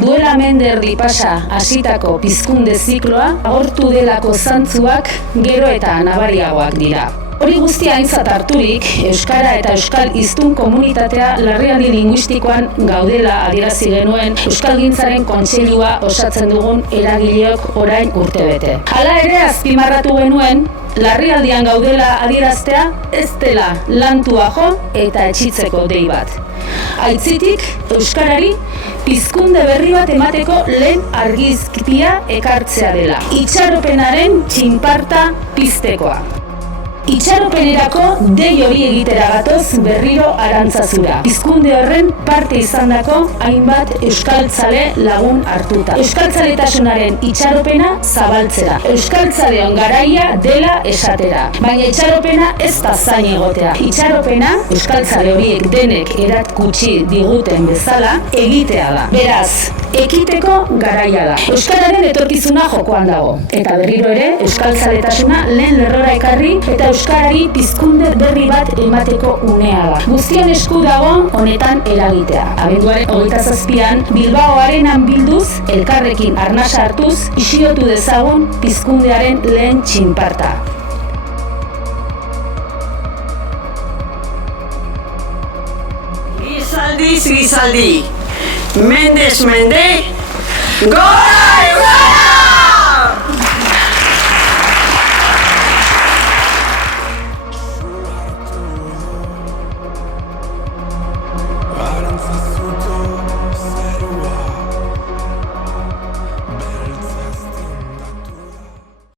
duela menderdi pasa hasitako pizkunde zikloa agortu delako zantzuak gero eta nabariagoak dira. Hori guztia aintzat harturik, euskara eta euskal hiztun komunitatea larrialdi linguistikoan gaudela adierazi genuen Euskalgintzaren Kontseilua osatzen dugun eragileok orain urtebete. Hala ere azpimarratu genuen, larrialdian gaudela adieraztea ez dela lantua jo eta etxitzeko dei bat. Aitzitik, euskarari pizkunde berri bat emateko lehen argizkia ekartzea dela. Itxaropenaren txinparta piztekoa. Itxaropenerako dei hori egitera gatoz berriro Arantzazura. Pizkunde horren parte izandako hainbat euskaltzale lagun hartuta. Euskaltzaletasunaren itxaropena zabaltzera. Euskaltzaleon garaia dela esatera. Baina itxaropena ez da zain egotea. Itxaropena, euskaltzale horiek denek erakutsi diguten bezala, egitea da. Beraz, ekiteko garaia da. Euskararen etorkizuna jokoan dago. Eta berriro ere, euskaltzaletasuna lehen lerrora ekarri eta euskarari pizkunde berri bat emateko unea da. Guztien esku dago honetan eragitea. Abenduaren 27an Bilbaoarenan bilduz, elkarrekin arnasa hartuz, isiotu dezagun pizkundearen lehen txinparta. Gizaldiz gizaldi, mendez mende, gora!